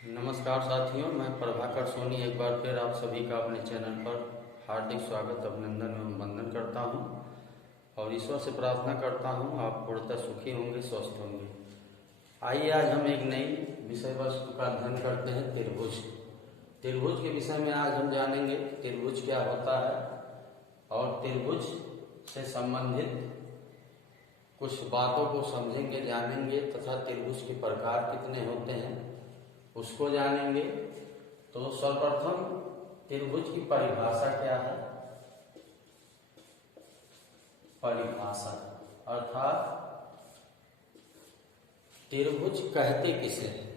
नमस्कार साथियों, मैं प्रभाकर सोनी एक बार फिर आप सभी का अपने चैनल पर हार्दिक स्वागत, अभिनंदन एवं वंदन करता हूं और ईश्वर से प्रार्थना करता हूं आप पूर्णतः सुखी होंगे, स्वस्थ होंगे। आइए आज हम एक नई विषय वस्तु का अध्ययन करते हैं, त्रिभुज। त्रिभुज के विषय में आज हम जानेंगे त्रिभुज क्या होता है और त्रिभुज से संबंधित कुछ बातों को समझेंगे, जानेंगे तथा त्रिभुज के प्रकार कितने होते हैं उसको जानेंगे। तो सर्वप्रथम त्रिभुज की परिभाषा क्या है। परिभाषा अर्थात त्रिभुज कहते किसे हैं।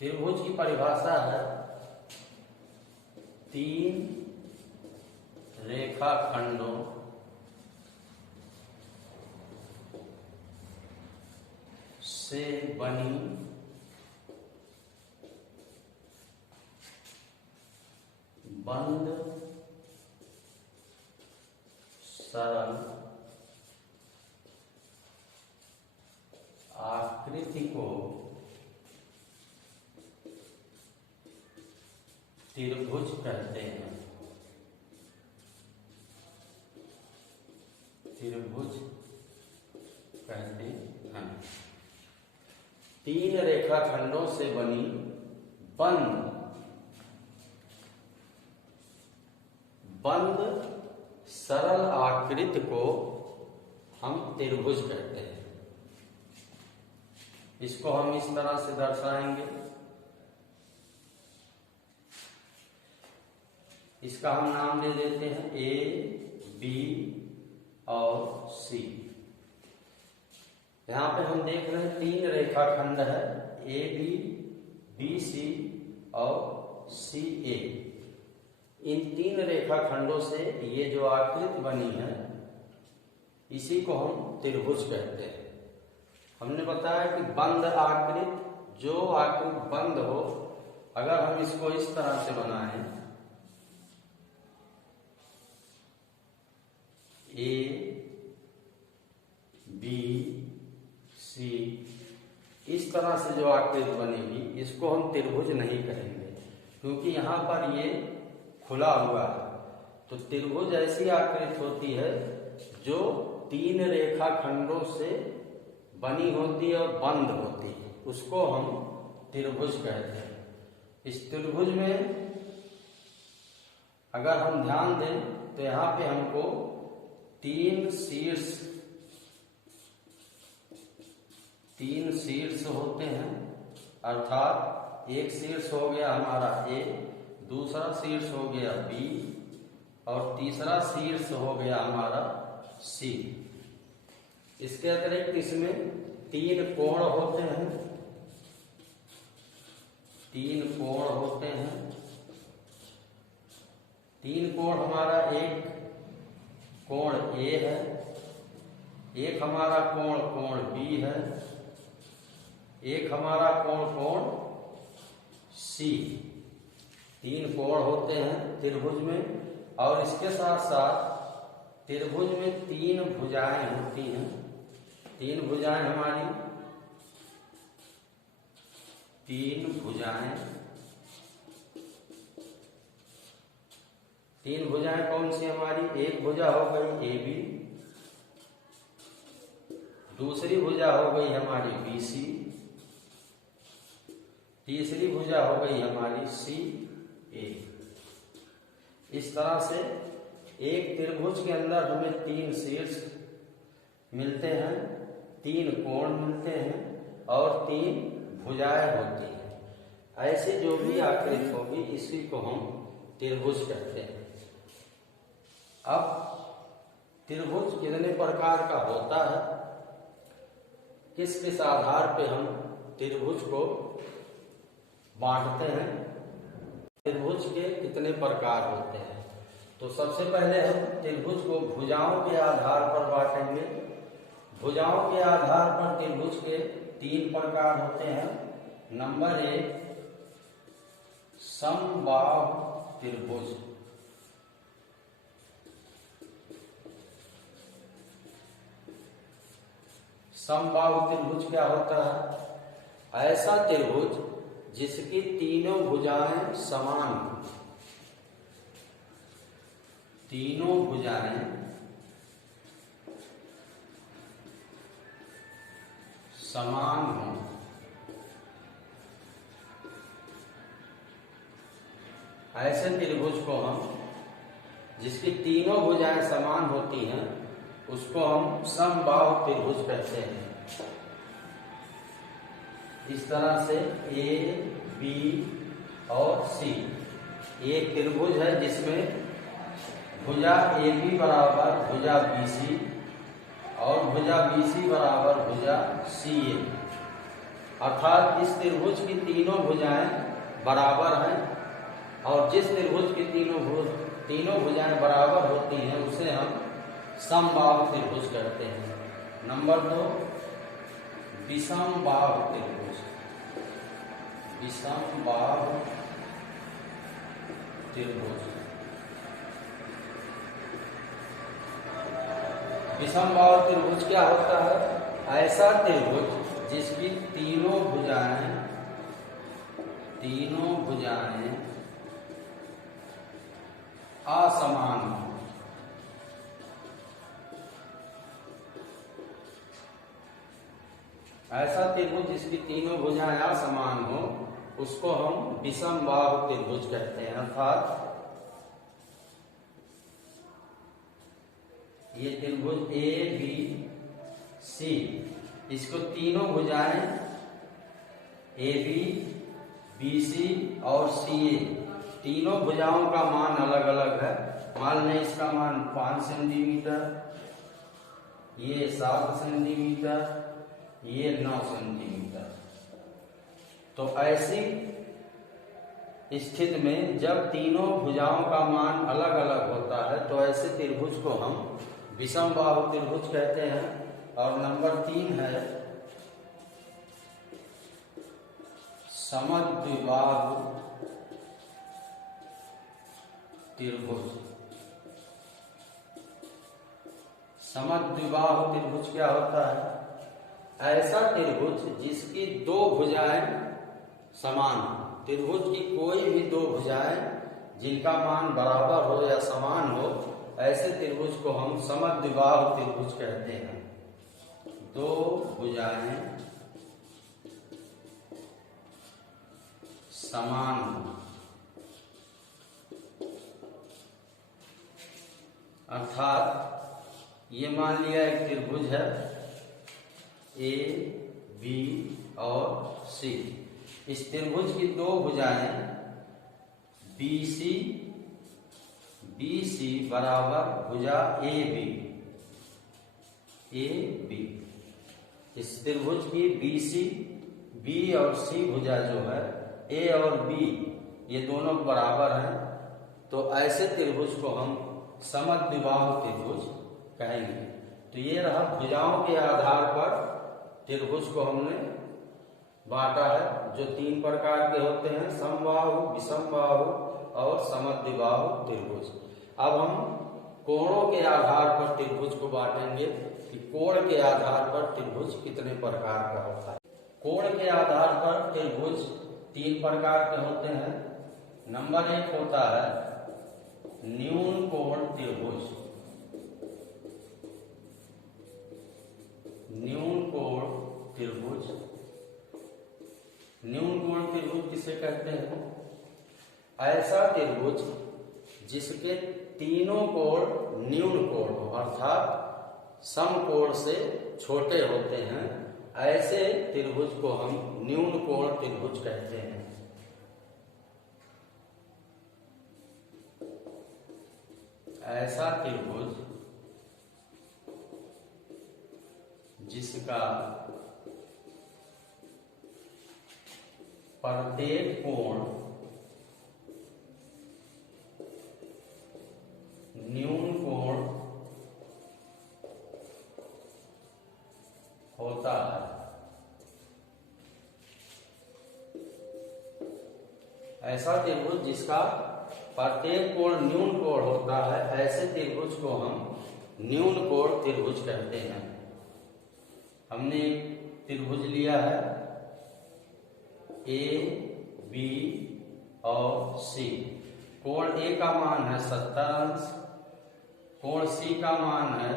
त्रिभुज की परिभाषा है तीन रेखाखंडों से बनी बंद सरल आकृति को त्रिभुज कहते हैं। त्रिभुज कहते हैं। तीन रेखाखंडों से बनी बंद सरल आकृति को हम त्रिभुज कहते हैं। इसको हम इस तरह से दर्शाएंगे। इसका हम नाम दे देते हैं ए, बी और सी। यहाँ पे हम देख रहे हैं तीन रेखाखंड है, ए बी सी और सी ए। इन तीन रेखाखंडों से ये जो आकृति बनी है इसी को हम त्रिभुज कहते हैं। हमने बताया कि बंद आकृति, जो आकृति बंद हो, अगर हम इसको इस तरह से बनाएं ए बी सी, इस तरह से जो आकृति बनेगी इसको हम त्रिभुज नहीं कहेंगे, क्योंकि यहाँ पर ये खुला हुआ है। तो त्रिभुज ऐसी आकृति होती है जो तीन रेखाखंडों से बनी होती है और बंद होती है, उसको हम त्रिभुज कहते हैं। इस त्रिभुज में अगर हम ध्यान दें तो यहाँ पे हमको तीन शीर्ष होते हैं, अर्थात एक शीर्ष हो गया हमारा ए, दूसरा शीर्ष हो गया बी और तीसरा शीर्ष हो गया हमारा सी। इसके अतिरिक्त इसमें तीन कोण होते हैं। तीन कोण हमारा एक कोण ए है, एक हमारा कोण बी है, एक हमारा कोण सी। तीन कोण होते हैं त्रिभुज में और इसके साथ साथ त्रिभुज में तीन भुजाएं होती हैं। तीन भुजाएं हमारी तीन भुजाएं कौन सी हमारी, एक भुजा हो गई ए बी, दूसरी भुजा हो गई हमारी बी सी, तीसरी भुजा हो गई हमारी सी ए। इस तरह से एक त्रिभुज के अंदर हमें तीन शीर्ष मिलते हैं, तीन कोण मिलते हैं और तीन भुजाएं होती हैं। ऐसे जो भी आकृति होगी इसी को हम त्रिभुज कहते हैं। अब त्रिभुज कितने प्रकार का होता है, किस किस आधार पे हम त्रिभुज को बांटते हैं, त्रिभुज के कितने प्रकार होते हैं। तो सबसे पहले हम त्रिभुज को भुजाओं के आधार पर बांटेंगे। भुजाओं के आधार पर त्रिभुज के तीन प्रकार होते हैं। नंबर एक, समबाहु त्रिभुज। समबाहु त्रिभुज क्या होता है? ऐसा त्रिभुज जिसकी तीनों भुजाएं समान हो। तीनों भुजाएं समान हो। ऐसे त्रिभुज को हम, जिसकी तीनों भुजाएं समान होती हैं, उसको हम समबाहु त्रिभुज कहते हैं। इस तरह से ए, बी और सी एक त्रिभुज है जिसमें भुजा ए बी बराबर भुजा बी सी और भुजा बी सी बराबर भुजा सी ए, अर्थात इस त्रिभुज की तीनों भुजाएं बराबर हैं और जिस त्रिभुज की तीनों भुजाएं बराबर होती हैं उसे हम समबाहु त्रिभुज कहते हैं। नंबर 2, विषमबाहु त्रिभुज। विषमबाहु त्रिभुज। विषमबाहु त्रिभुज क्या होता है? ऐसा त्रिभुज जिसकी तीनों भुजाएं असमान हो। ऐसा त्रिभुज जिसकी तीनों भुजाएं असमान हो उसको हम विषमबाहु त्रिभुज कहते हैं। अर्थात ये त्रिभुज ए बी सी, इसको तीनों भुजाएं ए बी सी और सी ए, तीनों भुजाओं का मान अलग अलग है। मान लें इसका मान 5 सेंटीमीटर, ये 7 सेंटीमीटर, ये 9 सेंटीमीटर। तो ऐसी स्थिति में जब तीनों भुजाओं का मान अलग अलग होता है तो ऐसे त्रिभुज को हम विषमबाहु त्रिभुज कहते हैं। और नंबर 3 है समद्विबाहु त्रिभुज। समद्विबाहु त्रिभुज क्या होता है? ऐसा त्रिभुज जिसकी दो भुजाएं समान हो। त्रिभुज की कोई भी दो भुजाएं जिनका मान बराबर हो या समान हो, ऐसे त्रिभुज को हम समद्विबाहु त्रिभुज कहते हैं। दो भुजाएं समान हो, अर्थात ये मान लिया एक त्रिभुज है ए बी और सी। इस त्रिभुज की दो भुजाएं बी सी बराबर भुजा ए बी। इस त्रिभुज की बी और सी भुजा जो है, ए और बी ये दोनों बराबर हैं, तो ऐसे त्रिभुज को हम समद्विबाहु त्रिभुज कहेंगे। तो ये रहा भुजाओं के आधार पर त्रिभुज को हमने बांटा है, जो 3 प्रकार के होते हैं, समबाहु, विषमबाहु और समद्विबाहु त्रिभुज। अब हम कोणों के आधार पर त्रिभुज को बांटेंगे कि कोण के आधार पर त्रिभुज कितने प्रकार का होता है। कोण के आधार पर त्रिभुज 3 प्रकार के होते हैं। नंबर 1 होता है न्यून कोण त्रिभुज। न्यून कोण त्रिभुज। न्यून कोण त्रिभुज किसे कहते हैं? ऐसा त्रिभुज जिसके तीनों कोण न्यून कोण हो, अर्थात समकोण से छोटे होते हैं, ऐसे त्रिभुज को हम न्यून कोण त्रिभुज कहते हैं। ऐसा त्रिभुज जिसका प्रत्येक कोण न्यून कोण होता है। ऐसा त्रिभुज जिसका प्रत्येक कोण न्यून कोण होता है, ऐसे त्रिभुज को हम न्यून कोण त्रिभुज कहते हैं। हमने एक त्रिभुज लिया है ए बी और सी। कोण ए का मान है 70 अंश, कोण सी का मान है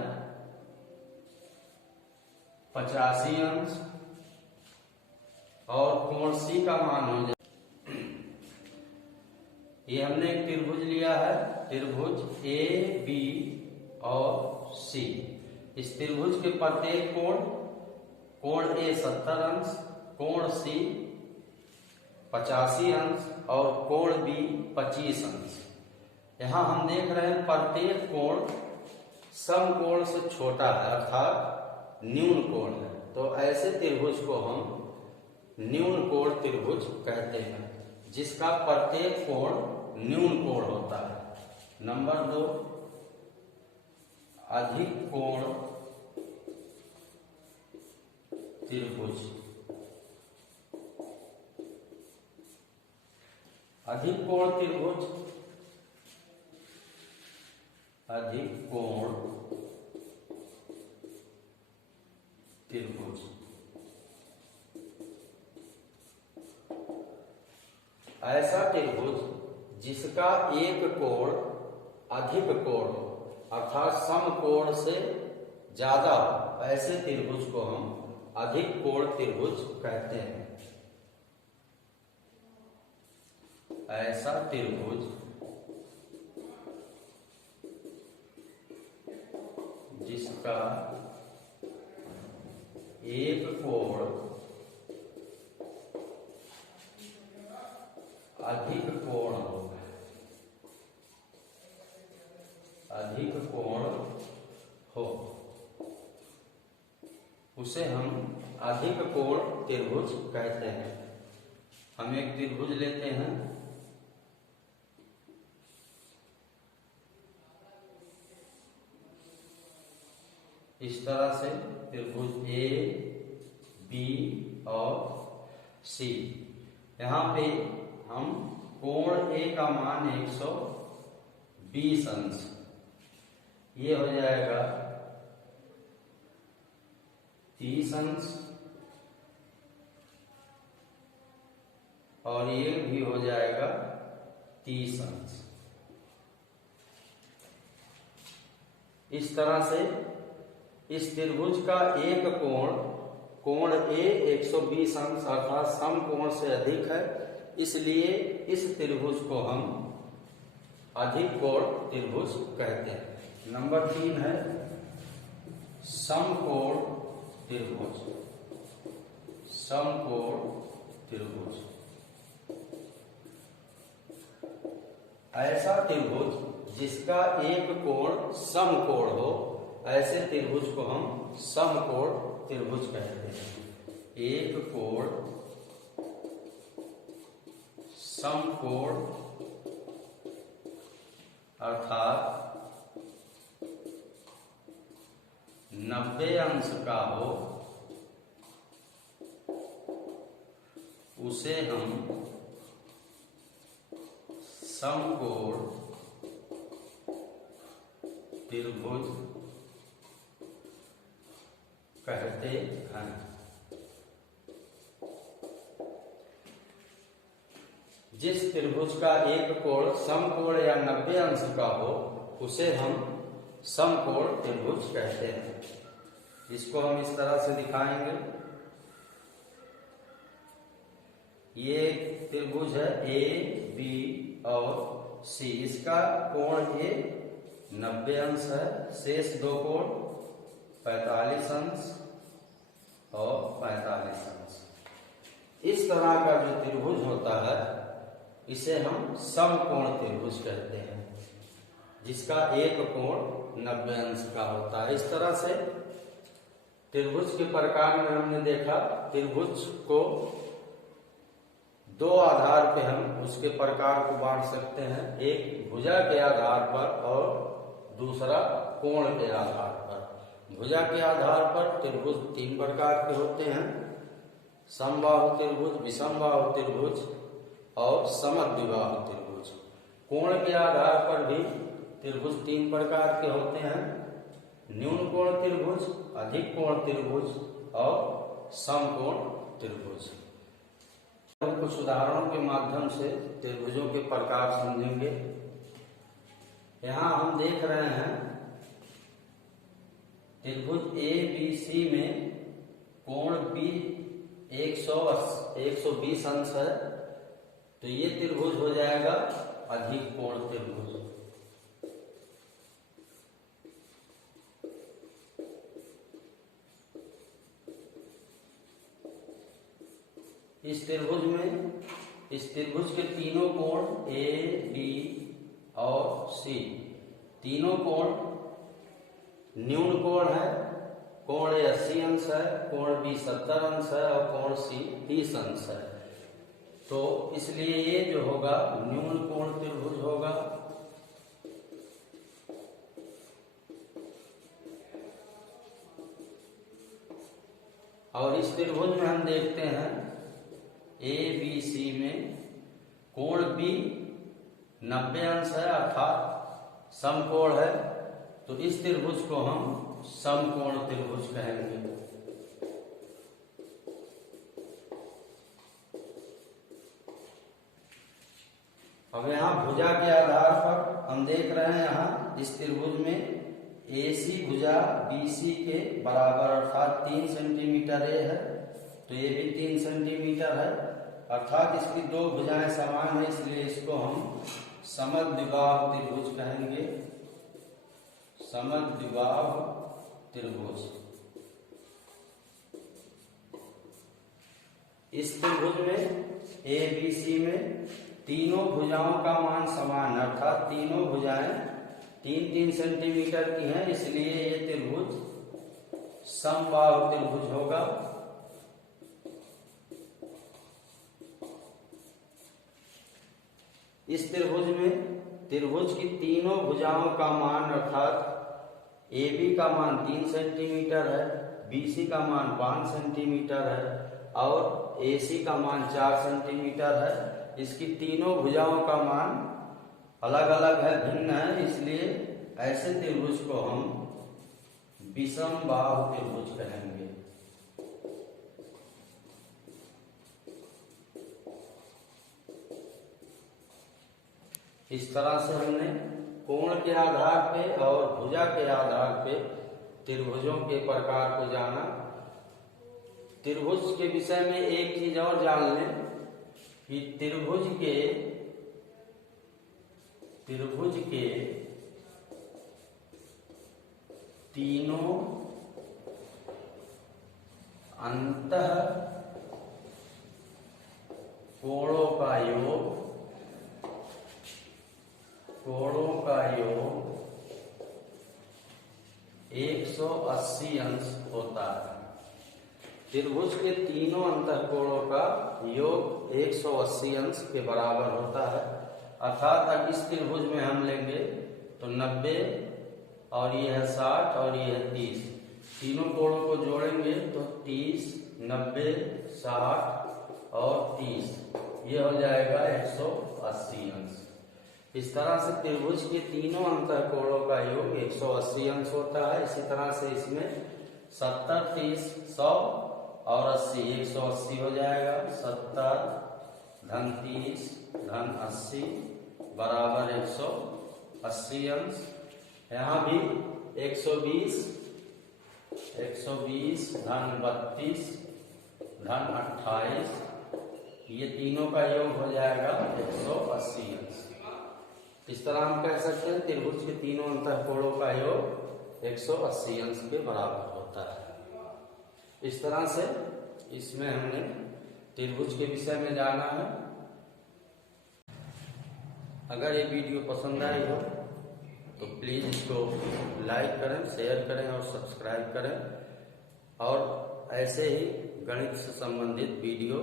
85 अंश और कोण सी का मान हो जाए। ये हमने एक त्रिभुज लिया है, त्रिभुज ए बी और सी। इस त्रिभुज के प्रत्येक कोण ए 70 अंश, कोण सी 85 अंश और कोण बी 25 अंश। यहां हम देख रहे हैं प्रत्येक कोण समकोण से छोटा है अर्थात न्यून कोण है, तो ऐसे त्रिभुज को हम न्यून कोण त्रिभुज कहते हैं, जिसका प्रत्येक कोण न्यून कोण होता है। नंबर 2, अधिक कोण त्रिभुज। अधिक कोण त्रिभुज, अधिक कोण त्रिभुज ऐसा त्रिभुज जिसका एक कोण अधिक कोण हो अर्थात समकोण से ज्यादा हो, ऐसे त्रिभुज को हम अधिक कोण त्रिभुज कहते हैं। ऐसा त्रिभुज जिसका एक कोण अधिक कोण हो, अधिक कोण हो, उसे हम अधिक कोण त्रिभुज कहते हैं। हम एक त्रिभुज लेते हैं, इस तरह से त्रिभुज ए बी और सी। यहाँ पे हम कोण ए का मान 120 अंश, ये हो जाएगा 30 अंश और ये भी हो जाएगा 30 अंश। इस तरह से इस त्रिभुज का एक कोण ए 120 अंश अर्थात समकोण से अधिक है, इसलिए इस त्रिभुज को हम अधिक कोण त्रिभुज कहते हैं। नंबर 3 है समकोण त्रिभुज। समकोण त्रिभुज ऐसा त्रिभुज जिसका एक कोण समकोण हो, ऐसे त्रिभुज को हम समकोण त्रिभुज कहते हैं। एक कोण समकोण अर्थात 90 अंश का हो, उसे हम समकोण त्रिभुज कहते हैं। जिस त्रिभुज का एक कोण समकोण या 90 अंश का हो, उसे हम समकोण त्रिभुज कहते हैं। इसको हम इस तरह से दिखाएंगे। ये त्रिभुज है ए बी और सी, इसका कोण ए 90 अंश है, शेष दो कोण 45 अंश और 45 अंश। इस तरह का जो त्रिभुज होता है इसे हम समकोण त्रिभुज कहते हैं, जिसका एक कोण 90 अंश का होता है। इस तरह से त्रिभुज के प्रकार में हमने देखा, त्रिभुज को दो आधार पे हम उसके प्रकार को बांट सकते हैं, एक भुजा के आधार पर और दूसरा कोण के आधार पर। भुजा के आधार पर त्रिभुज 3 प्रकार के होते हैं, समबाहु त्रिभुज, विषमबाहु त्रिभुज और समद्विबाहु त्रिभुज। कोण के आधार पर भी त्रिभुज 3 प्रकार के होते हैं, न्यून कोण त्रिभुज, अधिक कोण त्रिभुज और समकोण त्रिभुज। हम कुछ उदाहरणों के माध्यम से त्रिभुजों के प्रकार समझेंगे। यहाँ हम देख रहे हैं त्रिभुज ए बी सी में कोण बी 120 अंश है, तो ये त्रिभुज हो जाएगा अधिक कोण त्रिभुज। इस त्रिभुज के तीनों कोण ए बी और सी, तीनों कोण न्यून कोण है। कोण ए 80 अंश है, कोण बी 70 अंश है और कोण सी 30 अंश है। तो इसलिए ये जो होगा न्यून कोण त्रिभुज होगा। और इस त्रिभुज में हम देखते हैं ए बी सी में कोण बी 90 अंश है अर्थात समकोण है, तो इस त्रिभुज को हम समकोण त्रिभुज कहेंगे। अब यहाँ भुजा के आधार पर हम देख रहे हैं यहाँ इस त्रिभुज में AC भुजा BC के बराबर अर्थात 3 सेंटीमीटर ए है, तो ये भी 3 सेंटीमीटर है, अर्थात इसकी दो भुजाएं समान है, इसलिए इसको हम समद्विबाहु त्रिभुज कहेंगे। समद्विबाहु त्रिभुज। इस त्रिभुज में ABC में तीनों भुजाओं का मान समान, अर्थात तीनों भुजाएं 3-3 सेंटीमीटर की हैं, इसलिए ये त्रिभुज समबाहु त्रिभुज होगा। इस त्रिभुज में त्रिभुज की तीनों भुजाओं का मान अर्थात AB का मान 3 सेंटीमीटर है, BC का मान 5 सेंटीमीटर है और AC का मान 4 सेंटीमीटर है। इसकी तीनों भुजाओं का मान अलग अलग है, भिन्न है, इसलिए ऐसे त्रिभुज को हम विषमबाहु त्रिभुज कहेंगे। इस तरह से हमने कोण के आधार पे और भुजा के आधार पे त्रिभुजों के प्रकार को जाना। त्रिभुज के विषय में एक चीज और जान लें कि त्रिभुज के तीनों अंतः कोणों का योग 180 अंश होता है। त्रिभुज के तीनों अंतःकोणों का योग 180 अंश के बराबर होता है, अर्थात अब इस त्रिभुज में हम लेंगे तो 90 और ये है 60 और ये है 30, तीनों कोणों को जोड़ेंगे तो 30, 90, 60 और 30, ये हो जाएगा 180 अंश। इस तरह से त्रिभुज के तीनों अंतःकोणों का योग 180 अंश होता है। इसी तरह से इसमें 70, 30, 100 और 80, 180 हो जाएगा। 70 धन 30 धन 80 बराबर 180 अंश। यहाँ भी 120 धन 32 धन 28, ये तीनों का योग हो जाएगा 180 अंश। इस तरह हम कह सकते हैं त्रिभुज के तीनों अंतःकोणों का योग 180 अंश के बराबर होता है। इस तरह से इसमें हमने त्रिभुज के विषय में जाना है। अगर ये वीडियो पसंद आई हो तो प्लीज़ इसको लाइक करें, शेयर करें और सब्सक्राइब करें, और ऐसे ही गणित से संबंधित वीडियो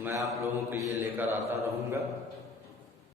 मैं आप लोगों के लिए लेकर आता रहूँगा।